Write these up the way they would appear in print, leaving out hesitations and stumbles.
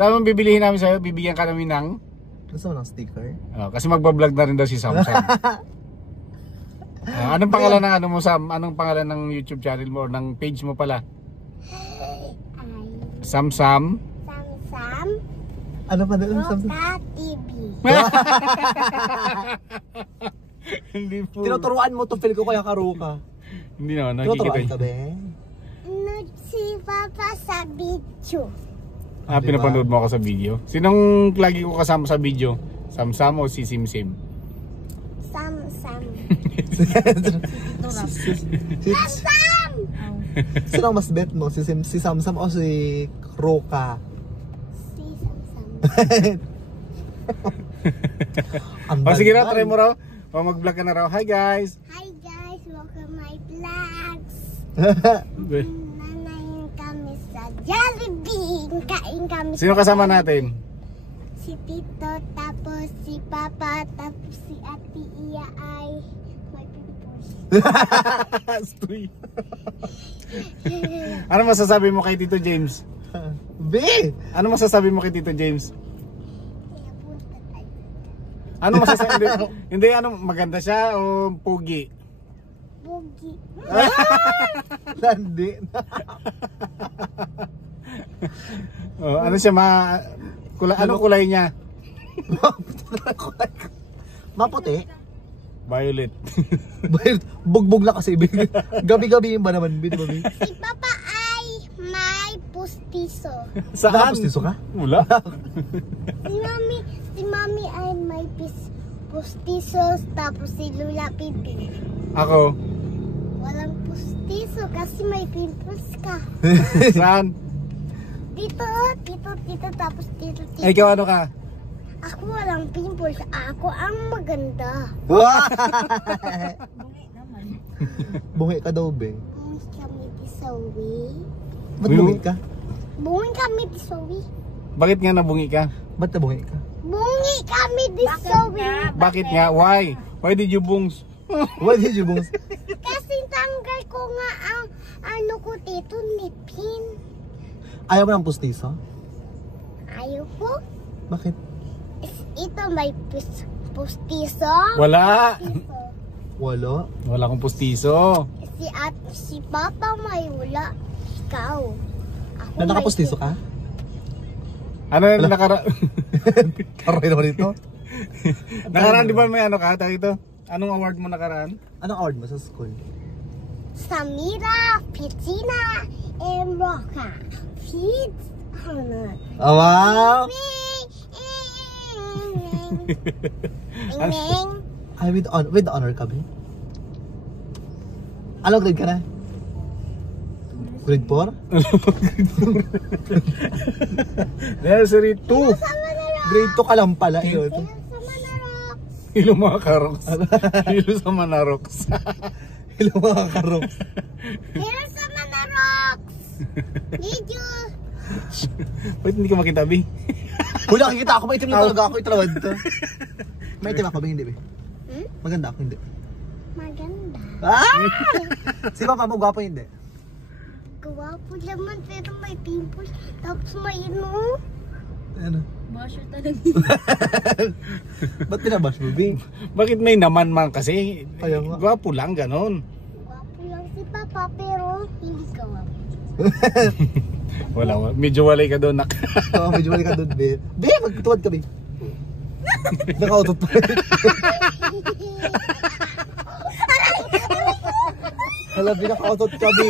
Saan mong bibilihin namin sa'yo? Bibigyan ka namin ng? Gusto mo ng sticker? Kasi magbablog na rin daw si Samsam. Anong pangalan ng ano mo, Sam? Anong pangalan ng YouTube channel mo or ng page mo pala? Samsam? Samsam? Ano pa doon? Roka TV. Hindi po. Tinuturuan mo to, feel ko kaya karuka. Hindi naman, Tinuturuan nakikita ka, be? Si Papa sa video. Pinapanood mo ako sa video. Sinong lagi ko kasama sa video? Samsam o si Simsim? Samsam. Samsam! Sino ang mas bet mo? Si Samsam o si Roka? Si Samsam. O sige raw, try mo raw. O mag-vlog ka na raw. Hi guys! Hi guys, welcome my vlogs. Nanayin kami sa Jollibee. Kain kami. Sino kasama natin? Si Tito, tapos si Papa, tapos si Ate Iya ay may pimples. Stoy. Ano masasabi mo kay Tito James? Be! Ano masasabi mo kay Tito James? Ano masasabi? Hindi, ano, maganda siya o pugi? Bugi. Landi. Ano siya anong kulay niya? Maputi. Violet. Bugbog na kasi. Gabi-gabi ba naman? Si Papa ay may pustiso. Saan? Pustiso ka? Wala. Si Mami ay may pustiso, tapos si Lula Pipi. Ako? Walang pustiso kasi may pimples ka. Saan? Dito, tapos dito. Ikaw ano ka? Ako walang pimples, ako ang maganda. Bungi ka daw, be. Bungi kami di sawi. Ba't bungi ka? Bungi kami di sawi. Bakit nga nabungi ka? Ba't nabungi ka? Bungi kami di sawi. Bakit nga? Why? Why did you bungs? Why did you bungs? Kasi tanggal ko nga ang ano ko dito, nipin. Ayaw mo ng pustiso? Ayaw ko. Bakit? Ito may pustiso. Wala. Pustiso. Wala. Wala akong pustiso. Si Papa may wala. Ikaw. Ako may Nakapustiso ka? Ano yung Karoy naman ito. nakaraan di ba may ano ka? Ito? Anong award mo nakaraan? Anong award mo sa school? Samira, Pitina, and Roka. Feeds. Oh, wow! Ay, with honor ka, be? Anong grade ka na? Grade 4? Nursery 2. Grade 2 ka lang pala. Sa Manarok. Hilo mga karoks. Hilo sa Manaroks. Hello mga karoks. Pero sa Manarok. Video. Bakit hindi ka makitabi? Hula, kikita ako. Maitim na talaga ako. Italawad to. Maitim ako, hindi ba? Maganda ako, hindi. Maganda. Si Papa mo, gwapo hindi? Gwapo naman pero may pimples. Tapos may ano. Ano? Basher talaga. Ba't pinabash mo, Bing? Bakit may naman man kasi? Kaya nga. Gwapo lang, ganon. Gwapo lang si Papa pero hindi gwapo. Wala. Medyo walay ka doon, nak. Oo, medyo mali ka doon, Be. Be, magtuwad ka, Be. Nakautot pa. Hala, Be, nakautot ka, Be.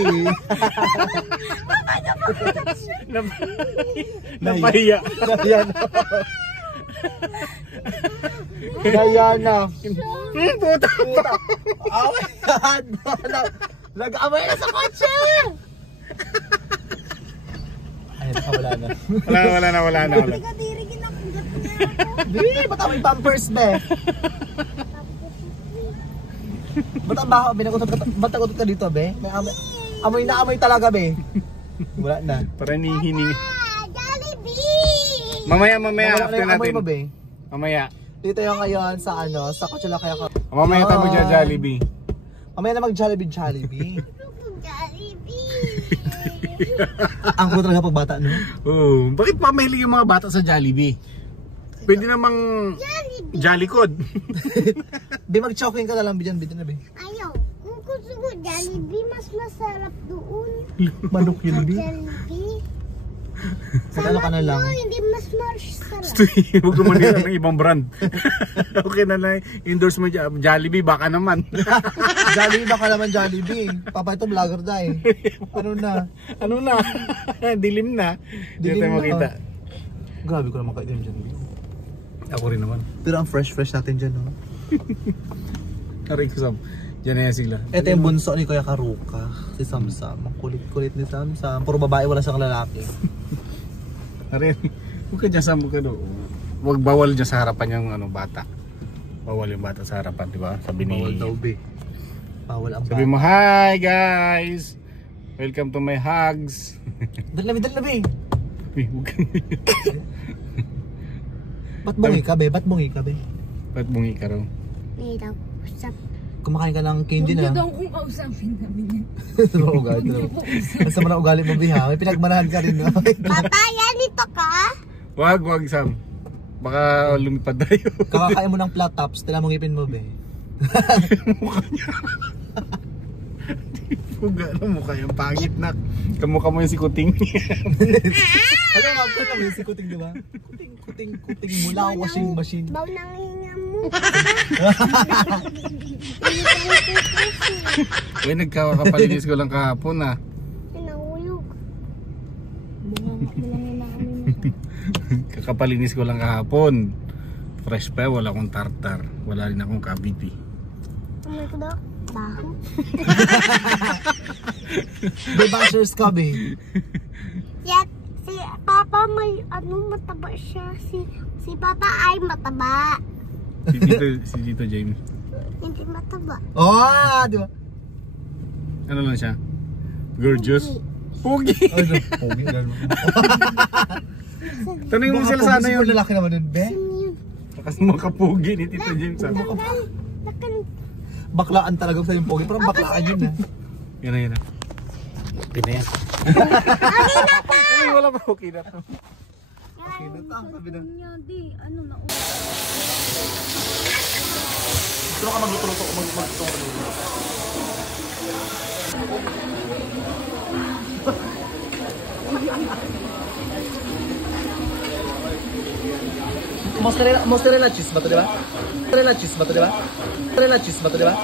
Napahiya. Nahiya na. Nahiya na. Puta. Away na. Nag-away na sa kotse. Ay, wala na. Wala na. Kadirigin ako gat niya ako. Di, ba't may pampers, Be? Ba't ang baho, Be? Ba't nagutot ka dito, Be? May amoy na amoy talaga, Be. Wala na. Para hining. Jollibee! Mamaya after Amoy natin. mo, Be? Mamaya. Dito yung ngayon sa sa Coachella kaya ka. Mamaya tayo mag-Jollibee. Mamaya na mag-Jollibee. Jollibee! Ang cool talaga pag bata, no? Oh, bakit pa mahilig yung mga bata sa Jollibee? Pwede namang Jollycod. Be, mag-choking ka na lang, Bijan, na, be. Ayaw. Kung gusto ko Jollibee, mas masarap doon. Manok yun, be. Jollibee. Ano ka na lang? Hindi mas masarap. Huwag ko manila ng ibang brand. Okay na lang, endorse mo Jollibee, baka naman. Jollibee, baka naman Jollibee. Papa, ito vlogger na eh. Ano na? Ano na? Dilim na. Hindi Dilim tayo na. makita. Grabe ko naman kayo dyan. Ako rin naman. Pero ang fresh natin dyan, no? Aray ko, Sam. Diyan na yan sila. Ito yung bunso ni Kuya Karuka. Si Samsam. Ang kulit-kulit ni Samsam. Puro babae, wala siyang lalaki. Aray, huwag ka dyan, Sam. Huwag ka doon. Huwag bawal dyan sa harapan yung bata. Bawal yung bata sa harapan, di ba? Sabi ni... Bawal daw, be. Bawal ang Sabi bata. mo, hi guys! Welcome to my hugs. Dalabi. Uy, huwag ka. Ba't bungi ka, be? Ba't bungi ka raw? May daw usap. Kumakain ka ng candy na. Huwag daw kung kausapin namin yan. Ano ugali mo? Ang sama na ugali mo, Biha. May pinagmanahan ka rin, no? Papa, yan ito ka? Wag, Sam. Baka lumipad tayo. Kakakain mo ng flat tops. Tila mong ngipin mo, be. Puga na mukha yung pangit na. Kamukha mo yung si Kuting. Ano nga ba kami si Kuting, di ba? Kuting mula washing machine. Baw nang hinga mo. Uy, nagkakapalinis ko lang kahapon ah. Pinahulog. Kakapalinis ko lang kahapon. Fresh pa, wala akong tartar. Wala rin akong cavity. Amoy ko daw. Baho. Be, bashers ka, be. Yet, si Papa may mataba siya. Si Papa ay mataba. Si Tito James. Hindi mataba. Oh, di ba? Ano lang siya? Gorgeous. Pugi. Ano? Pogi, gano'n. Tanongin mo sila sana yung yun. lalaki naman yun, be. Yun. Bakas makapugi ni Tito James. Ah. Lakan. Baklaan talaga sa yung pogi. Parang baklaan yun, ah. Yan na. Pina yan. Uy, wala pa. Okay na to. Sabi na. Kanya, di, ano na. Gusto ka magluto-luto. Mozzarella cheese ba ito, di ba? Mozzarella cheese ba ito, di ba?